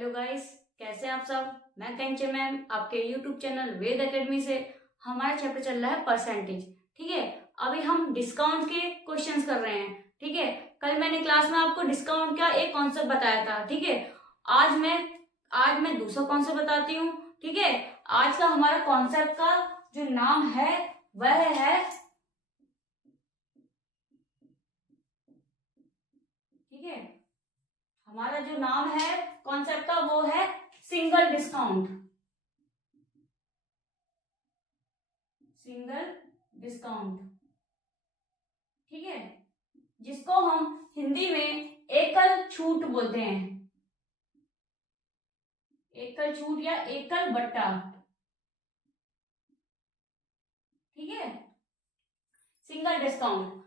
Hello guys, कैसे हैं आप सब। मैं कंचन मैम आपके यूट्यूब चैनल वेद एकेडमी से। हमारा चैप्टर चल रहा है परसेंटेज। ठीक है, अभी हम डिस्काउंट के क्वेश्चंस कर रहे हैं। ठीक है, कल मैंने क्लास में आपको डिस्काउंट का एक कॉन्सेप्ट बताया था। ठीक है, आज मैं दूसरा कॉन्सेप्ट बताती हूँ। ठीक है, आज का हमारा कॉन्सेप्ट का जो नाम है वह है, ठीक है, हमारा जो नाम है कॉन्सेप्ट का वो है सिंगल डिस्काउंट। सिंगल डिस्काउंट, ठीक है, जिसको हम हिंदी में एकल छूट बोलते हैं। एकल छूट या एकल बट्टा। ठीक है, सिंगल डिस्काउंट।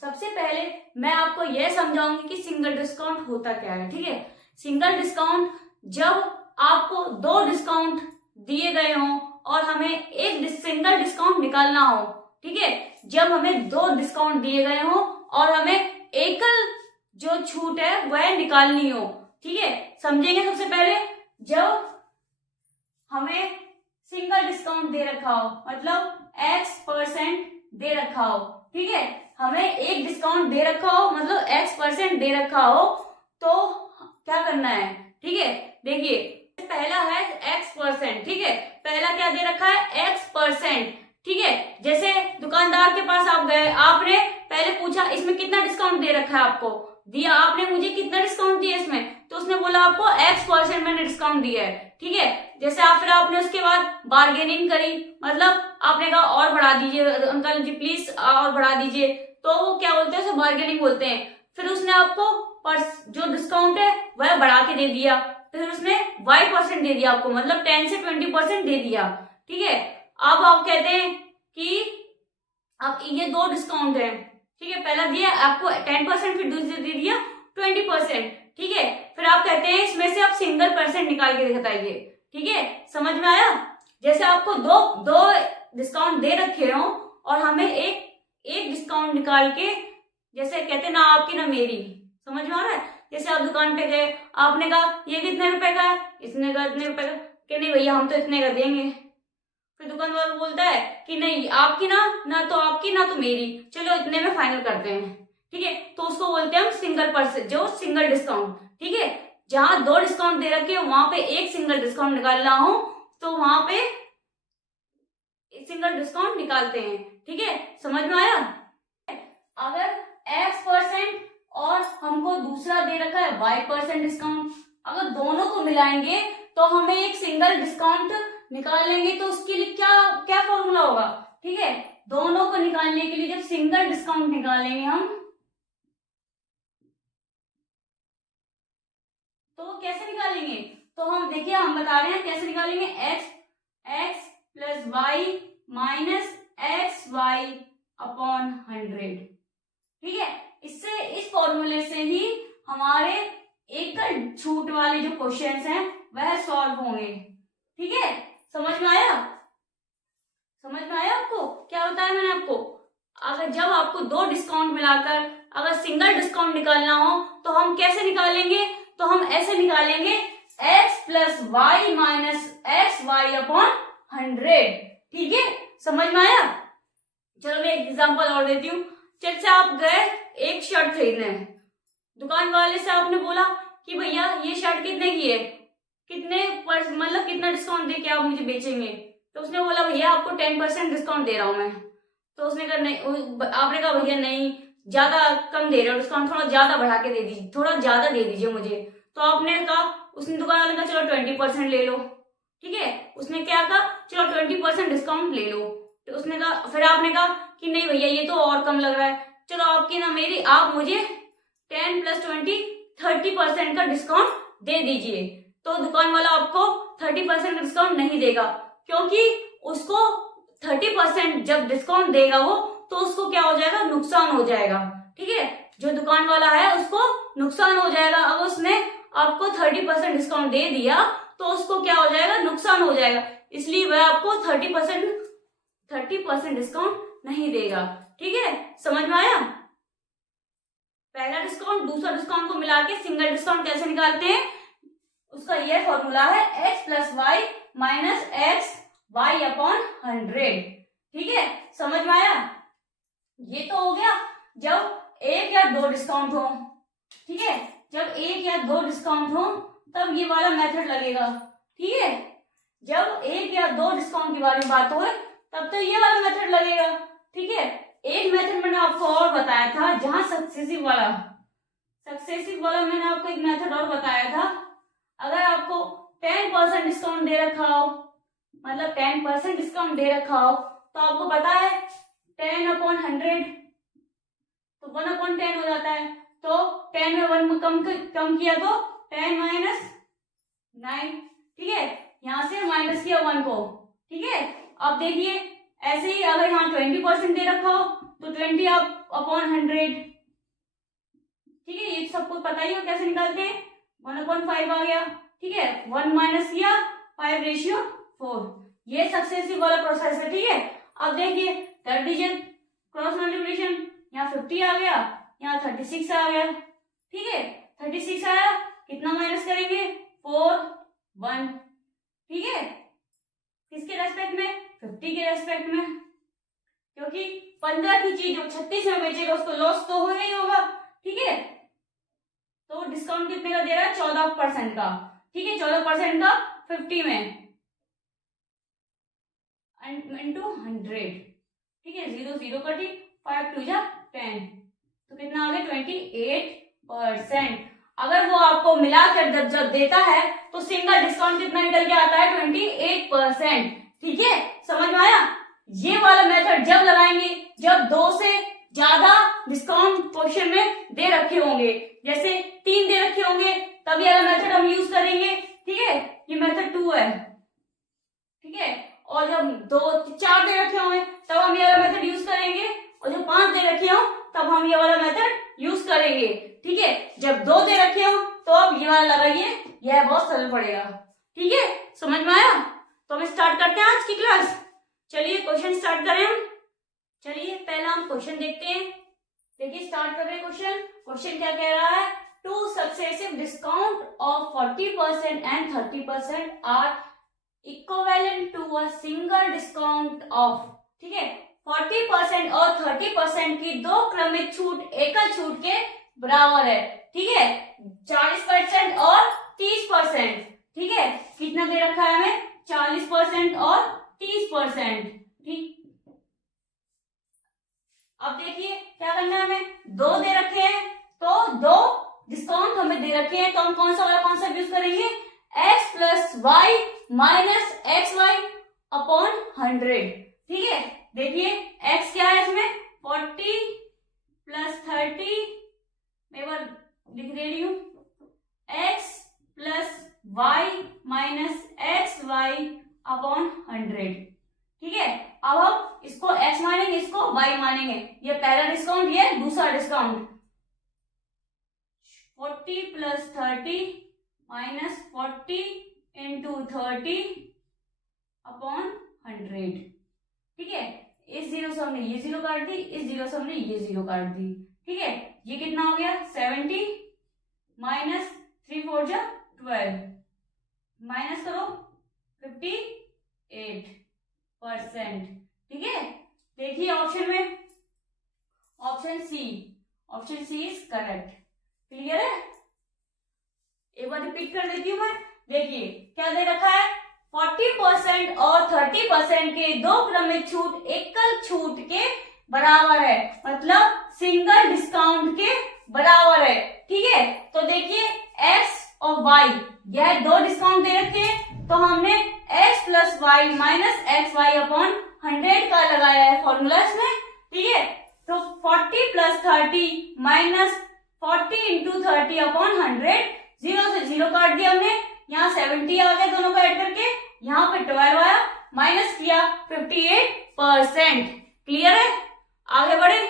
सबसे पहले मैं आपको यह समझाऊंगी कि सिंगल डिस्काउंट होता क्या है। ठीक है, सिंगल डिस्काउंट जब आपको दो डिस्काउंट दिए गए हों और हमें एक सिंगल डिस्काउंट निकालना हो। ठीक है, जब हमें दो डिस्काउंट दिए गए हों और हमें एकल जो छूट है वह निकालनी हो। ठीक है, समझेंगे। सबसे पहले जब हमें सिंगल डिस्काउंट दे रखा हो, मतलब X% दे रखा हो। ठीक है, हमें एक डिस्काउंट दे रखा हो, मतलब X% दे रखा हो, तो क्या करना है। ठीक है, देखिए पहला है X%। ठीक है, पहला क्या दे रखा है X%। ठीक है, जैसे दुकानदार के पास आप गए, आपने पहले पूछा इसमें कितना डिस्काउंट दे रखा है, आपको दिया, आपने मुझे कितना डिस्काउंट दिया इसमें, तो उसने बोला आपको X% मैंने डिस्काउंट दिया है। ठीक है, जैसे फिर आपने उसके बाद बार्गेनिंग करी, मतलब आपने कहा और बढ़ा दीजिए अंकल जी प्लीज और बढ़ा दीजिए, तो वो क्या बोलते हैं, बार्गेनिंग बोलते हैं। फिर उसने आपको जो डिस्काउंट है वह बढ़ा के दे दिया, फिर उसने Y% दे दिया आपको, मतलब 10 से 20% दे दिया। ठीक है, अब आप कहते हैं कि अब ये दो डिस्काउंट है। ठीक है, पहला दिया आपको 10%, फिर दूसरे दे दिया 20%। ठीक है, फिर आप कहते हैं इसमें से आप सिंगल परसेंट निकाल के बताइए। ठीक है, समझ में आया। जैसे आपको दो डिस्काउंट दे रखे हो और हमें एक डिस्काउंट निकाल के, जैसे कहते ना आपकी ना मेरी, समझ में आ रहा है। जैसे आप दुकान पे गए, आपने कहा ये कितने रुपए का है, इसने कहा इतने रुपए का, कि नहीं भैया हम तो इतने का देंगे। फिर दुकान वाला बोलता है कि नहीं आपकी ना तो आपकी ना तो मेरी, चलो इतने में फाइनल करते हैं। ठीक है, तो उसको बोलते हैं हम सिंगल परसेंट, जो सिंगल डिस्काउंट। ठीक है, जहां दो डिस्काउंट दे रखे हो वहां पे एक सिंगल डिस्काउंट निकालना हो तो वहां पे सिंगल डिस्काउंट निकालते हैं। ठीक है, समझ में आया। अगर X% और हमको दूसरा दे रखा है Y% डिस्काउंट, अगर दोनों को मिलाएंगे तो हमें एक सिंगल डिस्काउंट निकाल लेंगे, तो उसके लिए क्या क्या फॉर्मूला होगा। ठीक है, दोनों को निकालने के लिए जब सिंगल डिस्काउंट निकालेंगे हम, तो कैसे निकालेंगे, तो हम देखिए हम बता रहे हैं कैसे निकालेंगे। x plus Y minus XY/100। ठीक है, इससे इस फॉर्मूले से ही हमारे एकल छूट वाले जो क्वेश्चंस हैं वह सॉल्व होंगे। ठीक है, समझ में आया। समझ में आया आपको क्या बताया मैंने आपको। अगर जब आपको दो डिस्काउंट मिलाकर अगर सिंगल डिस्काउंट निकालना हो तो हम कैसे निकालेंगे, तो हम ऐसे निकालेंगे X plus Y minus XY/100। ठीक है, समझ में आया। चलो मैं एक एग्जांपल और देती हूँ। जैसे आप गए एक शर्ट खरीदने, दुकान वाले से आपने बोला कि भैया ये शर्ट कितने की है, कितने मतलब कितना डिस्काउंट दे के आप मुझे बेचेंगे, तो उसने बोला भैया आपको 10% डिस्काउंट दे रहा हूं मैं। तो उसने कहा नहीं, आपने कहा भैया नहीं ज्यादा कम दे रहे हो डिस्काउंट, थोड़ा ज्यादा बढ़ा के दे दीजिए, थोड़ा ज्यादा दे दीजिए मुझे। तो आपने कहा, उसने दुकान वाले ने कहा चलो 20% ले लो। ठीक है, उसने क्या कहा चलो 20% डिस्काउंट ले लो। तो उसने कहा, फिर आपने कहा कि नहीं भैया ये तो और कम लग रहा है, चलो आपकी ना मेरी, आप मुझे 10 + 20 30% का डिस्काउंट दे दीजिए। तो दुकान वाला आपको 30% डिस्काउंट नहीं देगा, क्योंकि उसको 30% जब डिस्काउंट देगा वो, तो उसको क्या हो जाएगा, नुकसान हो जाएगा। ठीक है, जो दुकान वाला है उसको नुकसान हो जाएगा। अगर उसने आपको 30% डिस्काउंट दे दिया तो उसको क्या हो जाएगा, नुकसान हो जाएगा, इसलिए वह आपको 30% डिस्काउंट नहीं देगा। ठीक है, समझ में आया। पहला डिस्काउंट दूसरा डिस्काउंट को मिला के सिंगल डिस्काउंट कैसे निकालते हैं, उसका यह फॉर्मूला है x plus Y minus X Y upon 100। ठीक है, समझ में आया? ये तो हो गया जब एक या दो डिस्काउंट हो। ठीक है, जब एक या दो डिस्काउंट हो तब ये वाला मेथड लगेगा। ठीक है, जब एक या दो डिस्काउंट के बारे में बात हो तब तो ये वाला मेथड लगेगा। ठीक है, एक मेथड मैंने आपको और बताया था जहां सक्सेसिव वाला मैंने आपको एक मेथड और बताया था। अगर आपको 10% डिस्काउंट दे रखा हो, मतलब 10% डिस्काउंट दे रखा हो, तो आपको पता है 10/100 तो 1/10 हो जाता है। तो 10 में 1 कम किया तो 10 माइनस 9। ठीक है, यहां से माइनस किया 1 को। ठीक है, अब देखिए ऐसे ही अगर यहाँ 20% दे रखा हो तो 20/100। ठीक है, ये सबको पता ही हो कैसे निकालते हैं। 1/5 आ गया। ठीक है, 1 माइनस किया 5/4। ये सक्सेसिव वाला प्रोसेस है। ठीक है, अब देखिए थर्ड डिजिट क्रॉस मल्टीप्लिकेशन, यहाँ 50 आ गया, यहाँ 36 आ गया। ठीक है, 36 आया, कितना माइनस करेंगे 4 1। ठीक है, किसके रेस्पेक्ट में? 50 के रेस्पेक्ट में, क्योंकि 15 की चीज जो 36 में बेचेगा उसको लॉस तो होगा ही होगा। ठीक है, तो डिस्काउंट कितने का दे रहा है? 14% का। ठीक है, 14% का 50 में इंटू 100। ठीक है, 0 0 कटी, 5 2 10, तो कितना आ गया 28%। अगर वो आपको मिलाकर जब देता है तो सिंगल डिस्काउंट कितना निकल के आता है? 28%। ठीक है, समझ में आया? ये वाला मेथड जब लगाएंगे जब 2 से ज्यादा डिस्काउंट क्वेश्चन में दे रखे होंगे, जैसे 3 दे रखे होंगे तब ये वाला मेथड हम यूज करेंगे। ठीक है, ये मेथड 2 है। ठीक है, और जब 2 4 दे रखे होंगे तब हम ये वाला मेथड यूज करेंगे, और जब 5 दे रखे हो तब हम ये वाला मेथड यूज करेंगे। ठीक है, जब 2 दे रखे हो तो अब ये वाला लगाइए, यह बहुत सरल पड़ेगा। ठीक है, समझ में आया? तो हम स्टार्ट करते हैं आज की क्लास। चलिए क्वेश्चन स्टार्ट करें हम। चलिए पहला हम क्वेश्चन देखते हैं। देखिए स्टार्ट कर रहे हैं क्वेश्चन। क्वेश्चन क्या कह रहा है? 2 successive discount of 40% and 30% are equivalent to a single discount of. ठीक है, 40% और 30% की दो क्रमिक छूट एकल छूट के बराबर है। ठीक है, 40% और 30%। ठीक है, कितना दे रखा है हमें? 40% और 30%। ठीक, अब देखिए क्या करना है हमें? 2 दे रखे हैं तो 2 डिस्काउंट हमें दे रखे हैं, तो हम कौन सा वाला कॉन्सेप्ट यूज करेंगे? x plus Y minus X Y upon 100। ठीक है, देखिए x क्या है इसमें? 40 प्लस 30, मैं बार लिख दे रही हूं, x plus Y minus X Y upon 100। ठीक है, अब हम इसको x मानेंगे, इसको y मानेंगे। ये पहला डिस्काउंट, ये दूसरा discount. 40 plus 30 minus 40 into 30 upon 100। ठीक है, इस 0 से हमने ये 0 काट दी, इस 0 से हमने ये 0 काट दी। ठीक है, ये कितना हो गया? 70 माइनस 3 4 12, माइनस करो 58%। ठीक है, देखिए ऑप्शन में option C is correct. Clear है? एक बार रिपीट कर देती हूं मैं। देखिए क्या दे रखा है? 40% और 30% के दो क्रमिक छूट एकल छूट के बराबर है, मतलब सिंगल डिस्काउंट के बराबर है। ठीक है, तो देखिए x और y यह दो डिस्काउंट दे रखे हैं, तो हमने x plus Y minus X Y upon 100 का लगाया है फॉर्मूला में। ठीक है, तो 40 प्लस 30 माइनस 40 इंटू 30 अपॉन 100, 0 से 0 काट दिया हमने, यहाँ 70 आ गया दोनों का ऐड करके, यहाँ पे 12 आया, माइनस किया 58%। क्लियर है? आगे बढ़े,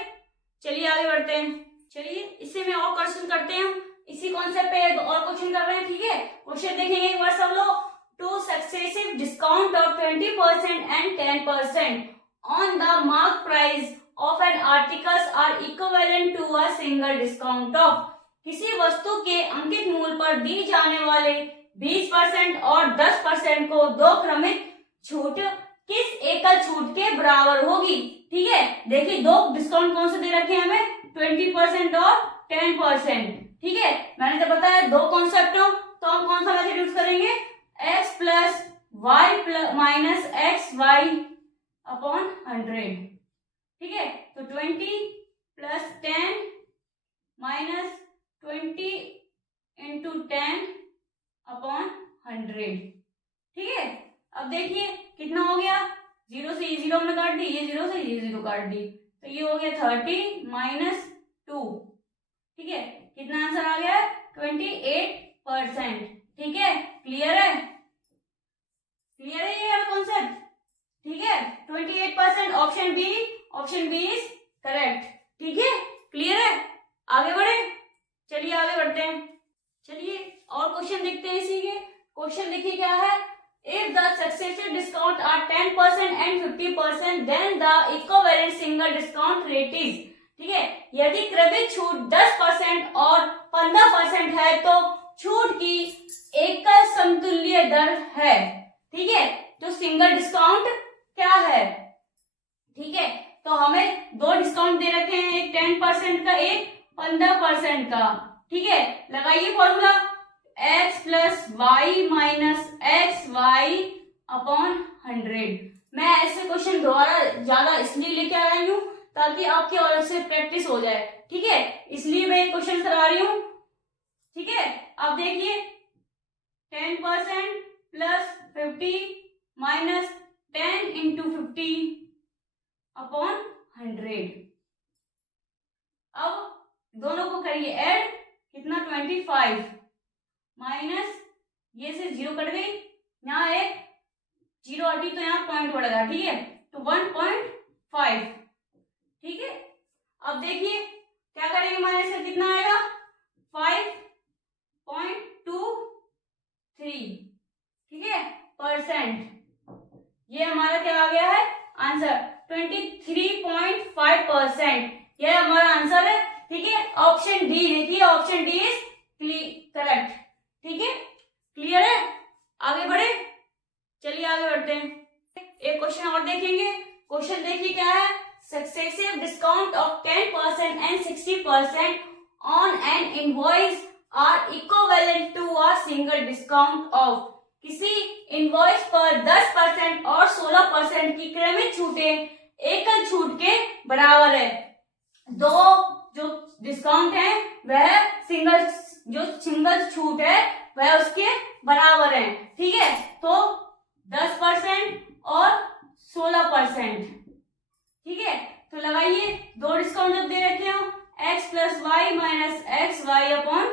चलिए आगे बढ़ते हैं। चलिए इससे में और क्वेश्चन करते हैं हम, इसी कॉन्सेप्ट पे और क्वेश्चन कर रहे हैं। ठीक है, क्वेश्चन देखेंगे एक बार सब लोग। 2 successive discount of 20% and 10% on the mark price of an articles are equivalent to a single discount of. किसी वस्तु के अंकित मूल्य पर दी जाने वाले 20% और 10% को दो क्रमिक छूट किस एकल छूट के बराबर होगी। ठीक है, देखिए दो डिस्काउंट कौन से दे रखे हैं हमें, 20% और 10%। ठीक है, मैंने तो बताया दो कॉन्सेप्ट हो, तो हम कौन सा मेथड यूज करेंगे, x plus Y minus X Y upon 100। ठीक है, तो 20 प्लस 10 माइनस 20 इंटू 10 अपॉन 100। ठीक है, अब देखिए कितना हो गया, जीरो से ये जीरो हमने काट दी, ये जीरो से ये जीरो काट दी, तो ये हो गया 30 माइनस 2। ठीक है, कितना आंसर आ गया, 28%। ठीक है, क्लियर है, क्लियर है ये वाला कॉन्सेप्ट। ठीक है, 28%, ऑप्शन बी इज करेक्ट। ठीक है, क्लियर है, आगे बढ़े, चलिए आगे बढ़ते हैं। चलिए और क्वेश्चन देखते हैं इसी के। क्वेश्चन देखिए क्या है, if the successive discount are 10% and 50% then the equivalent single discount rate is। ठीक है, यदि क्रमिक छूट 10% और 15% है तो छूट की एकल समतुल्य दर है। ठीक है, तो सिंगल डिस्काउंट क्या है। ठीक है, तो हमें दो डिस्काउंट दे रखे हैं, एक 10% का, एक 15% का। ठीक है, लगाइए formula, x plus Y minus X Y upon 100। मैं ऐसे क्वेश्चन दोबारा ज्यादा इसलिए लेके आ रही हूँ ताकि आपकी और से प्रैक्टिस हो जाए। ठीक है, इसलिए मैं क्वेश्चन करा रही हूँ। ठीक है, अब देखिए 10% प्लस 50 माइनस 10 इंटू 50 अपॉन 100। अब दोनों को करिए ऐड, कितना 25 माइनस ये से जीरो कट गई, यहाँ एक जीरो हटी तो यहाँ पॉइंट बढ़ेगा। ठीक है, तो 1.5। ठीक है, अब देखिए क्या करेंगे, माइनस से कितना आएगा, 5.23। ठीक है, परसेंट, ये हमारा क्या आ गया है आंसर, 23.5%। यह हमारा आंसर है। ठीक है, ऑप्शन डी देखिए, ऑप्शन डी इज करेक्ट। ठीक है, क्लियर है, आगे बढ़े, चलिए आगे बढ़ते हैं। एक क्वेश्चन और देखेंगे। क्वेश्चन देखिए क्या है, successive discount of 10% and 60% on an invoice are equivalent to a single discount of. किसी इनवॉइस पर 10% और 16% की क्रमिक छूटें एकल छूट के बराबर है। दो जो डिस्काउंट है वह सिंगल छूट है वह उसके बराबर है। ठीक है, तो 10% और 16%। ठीक है, तो लगाइए, दो डिस्काउंट जब दे रखे हो, x plus Y minus X Y upon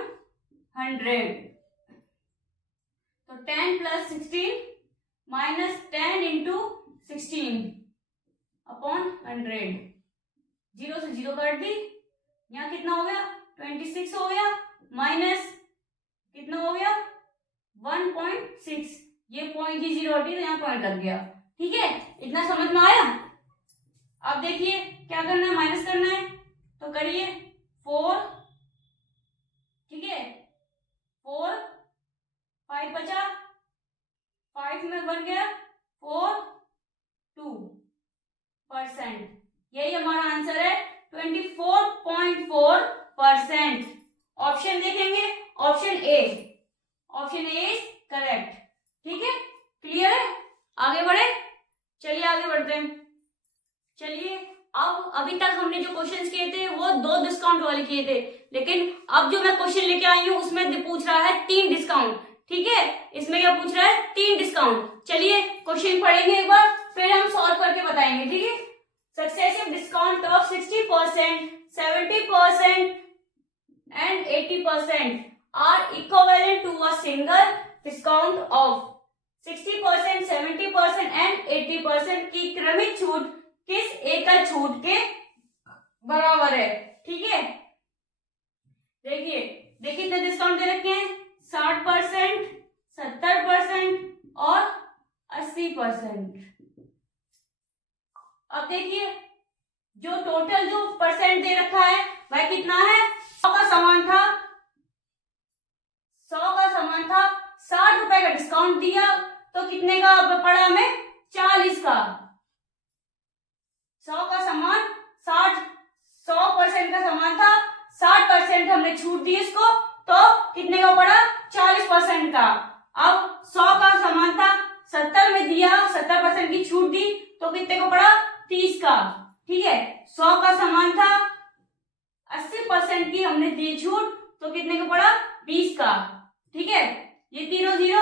100, तो 10 प्लस 16 माइनस 10 इंटू 16 अपॉन 100। जीरो से जीरो काट दी, यहाँ कितना हो गया, 26 हो गया, माइनस कितना हो गया, 1.6। ये पॉइंट की जीरो हटी तो यहाँ पॉइंट लग गया। ठीक है, इतना समझ में आया। अब देखिए क्या करना है, माइनस करना है, तो करिए 4। ठीक है, 4, 5 बचा, 5 में बन गया 4.2%। यही हमारा आंसर है, 24.4%। ऑप्शन देखेंगे, ऑप्शन ए इज करेक्ट। ठीक है, क्लियर है, आगे बढ़े, चलिए आगे बढ़ते हैं। चलिए, अब अभी तक हमने जो क्वेश्चंस किए थे वो दो डिस्काउंट वाले किए थे, लेकिन अब जो मैं क्वेश्चन लेके आई हूँ उसमें पूछ रहा है 3 डिस्काउंट। ठीक है, इसमें क्या पूछ रहा है, 3 डिस्काउंट। चलिए क्वेश्चन पढ़ेंगे एक बार, फिर हम सॉल्व करके बताएंगे। ठीक है, successive discount of 60%, 70% and 80% are equivalent to a single discount of 60%, 70% and 80% की क्रमिक छूट किस एकल छूट के बराबर है। ठीक है, देखिए कितने डिस्काउंट दे रखे हैं, 60%, 70% और 80%। अब देखिए जो टोटल जो परसेंट दे रखा है वह कितना है, 100 का समान था ₹60 का डिस्काउंट दिया तो कितने का पड़ा हमें? 40 का। 100 का सामान 100% का सामान था, 60% हमने छूट दी इसको, तो कितने का पड़ा? 40% का। अब 100 का सामान था, 70 में दिया, 70% की छूट दी तो कितने को पड़ा? 30 का। ठीक है, 100 का सामान था, 80% की हमने दी छूट तो कितने को पड़ा? 20 का। ठीक है, ये तीनों जीरो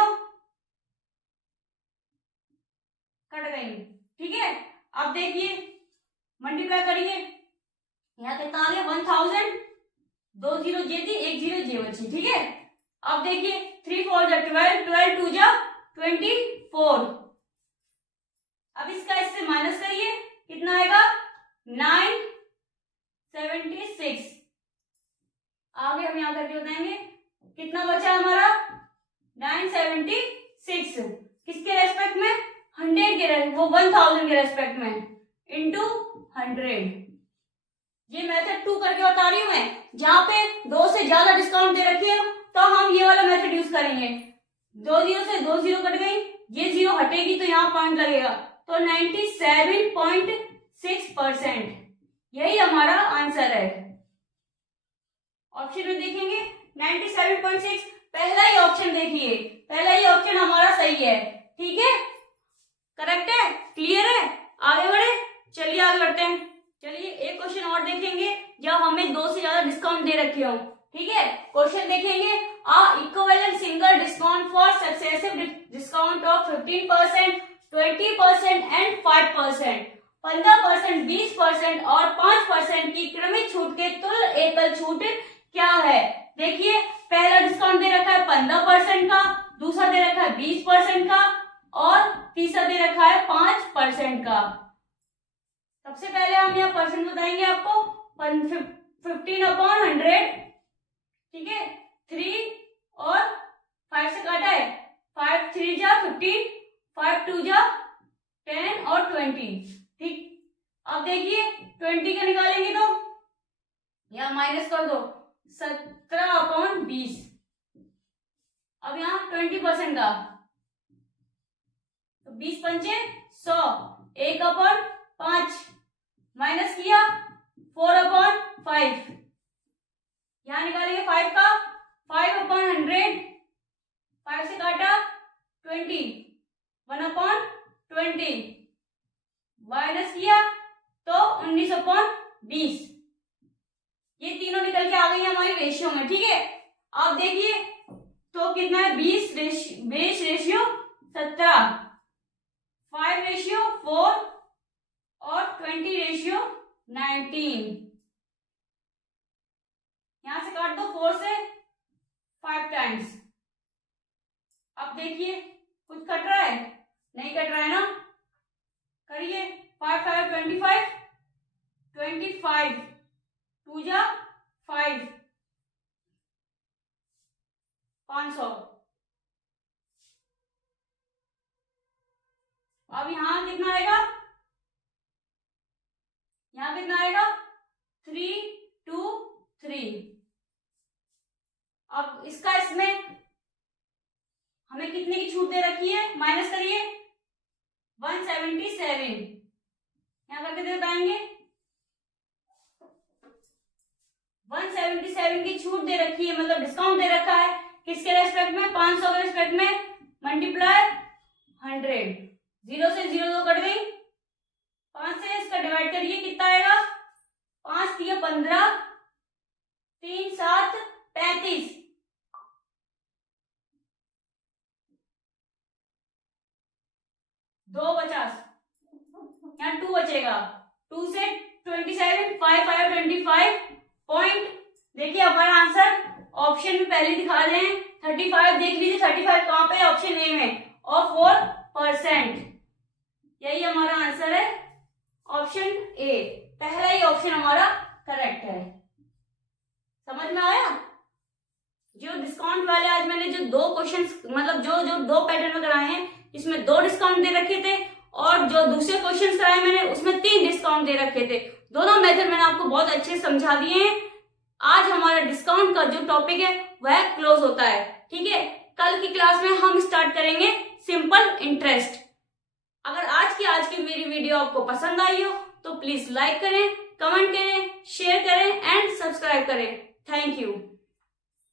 कट गई। ठीक है, अब देखिए मल्टीप्लाई करिए, यहाँ कितना आ गया? 1000, 2 जीरो जे थी, 1 जीरो जे बची। ठीक है, अब देखिए 3 4 जा 12, 12 2 जा 24। अब इसका इससे माइनस करिए, कितना आएगा? 976। आगे हम यहाँ करके बताएंगे कितना बचा हमारा? 976 किसके रेस्पेक्ट में? 100 के, वो 1000 के रेस्पेक्ट में, इंटू 100। ये मेथड 2 करके बता रही हूं मैं, जहां पे 2 से ज्यादा डिस्काउंट दे रखी है तो हम ये वाला मेथड यूज करेंगे। 2 जीरो से 2 जीरो कट गई, ये जीरो हटेगी तो यहाँ पॉइंट लगेगा, तो 97.6%। यही हमारा आंसर है। ऑप्शन में देखेंगे 97.6, पहला ही ऑप्शन देखिए, पहला ही ऑप्शन हमारा सही है। ठीक है, करेक्ट है, क्लियर है। आगे बढ़े, चलिए आगे बढ़ते हैं। चलिए एक क्वेश्चन और देखेंगे जब हमें 2 से ज्यादा डिस्काउंट दे रखे हो। ठीक है, क्वेश्चन देखेंगे, equivalent single discount for successive discount of 15%, 20% and 5%। 15%, 20% और 5% की क्रमिक छूट के तुल्य एकल छूट क्या है? देखिए पहला डिस्काउंट दे रखा है 15% का, दूसरा दे रखा है 20% का और तीसरा दे रखा है 5% का। सबसे पहले हम यहाँ परसेंट बताएंगे आपको, 15/100। ठीक है, 3 और 5 से काटा है, 5 3 जा 15, 5 2 जा 10 और 20। ठीक, अब देखिए 20 का निकालेंगे तो यहाँ माइनस कर दो, 17/20। अब यहाँ 20% का, तो 20 पंचे 100, 1/5 माइनस किया 4/5। यहां निकालेंगे 5 का, 5/100, 5 से काटा 20, 1/20 माइनस किया तो 19/20। ये तीनों निकल के आ गई हमारी रेशियो में। ठीक है, अब देखिए तो कितना है? 20 रेशियो 17, 5 रेशियो 4 और 20 रेशियो 19। यहां से काट दो 4 से 5 टाइम्स। अब देखिए कुछ कट रहा है? नहीं कट रहा है ना, करिए 5 5 25, 25 2 जा 5, 500। अब यहां कितना आएगा? यहां कितना आएगा? 3 2 3। अब इसका इसमें हमें कितने की छूट दे रखी है? माइनस करिए 177। यहां करके दे बताएंगे 177 की छूट दे रखी है, मतलब डिस्काउंट दे रखा है। किसके रेस्पेक्ट में? 500 के रेस्पेक्ट में, मल्टीप्लाई 100। 0 से 0 2 कट गई, 5 से इसका डिवाइड करिए, कितना आएगा? 5 3 15, 3 7 35। 2 50, यहाँ 2 बचेगा, 2 से 27, 5 5 25 पॉइंट। देखिए हमारा आंसर ऑप्शन में पहले दिखा रहे हैं 35, देख लीजिए 35 कहाँ पे? ऑप्शन ए में, और 4%। यही हमारा आंसर है, ऑप्शन ए, पहला ही ऑप्शन हमारा करेक्ट है। समझ में आया? जो डिस्काउंट वाले आज मैंने जो 2 क्वेश्चंस, मतलब जो 2 पैटर्न में कराए हैं, इसमें 2 डिस्काउंट दे रखे थे, और जो दूसरे क्वेश्चंस कराए मैंने उसमें 3 डिस्काउंट दे रखे थे। दोनों मेथड मैंने आपको बहुत अच्छे से समझा दिए हैं। आज हमारा डिस्काउंट का जो टॉपिक है वह क्लोज होता है। ठीक है, कल की क्लास में हम स्टार्ट करेंगे सिंपल इंटरेस्ट। अगर आज की मेरी वीडियो आपको पसंद आई हो तो प्लीज लाइक करें, कमेंट करें, शेयर करें एंड सब्सक्राइब करें। Thank you.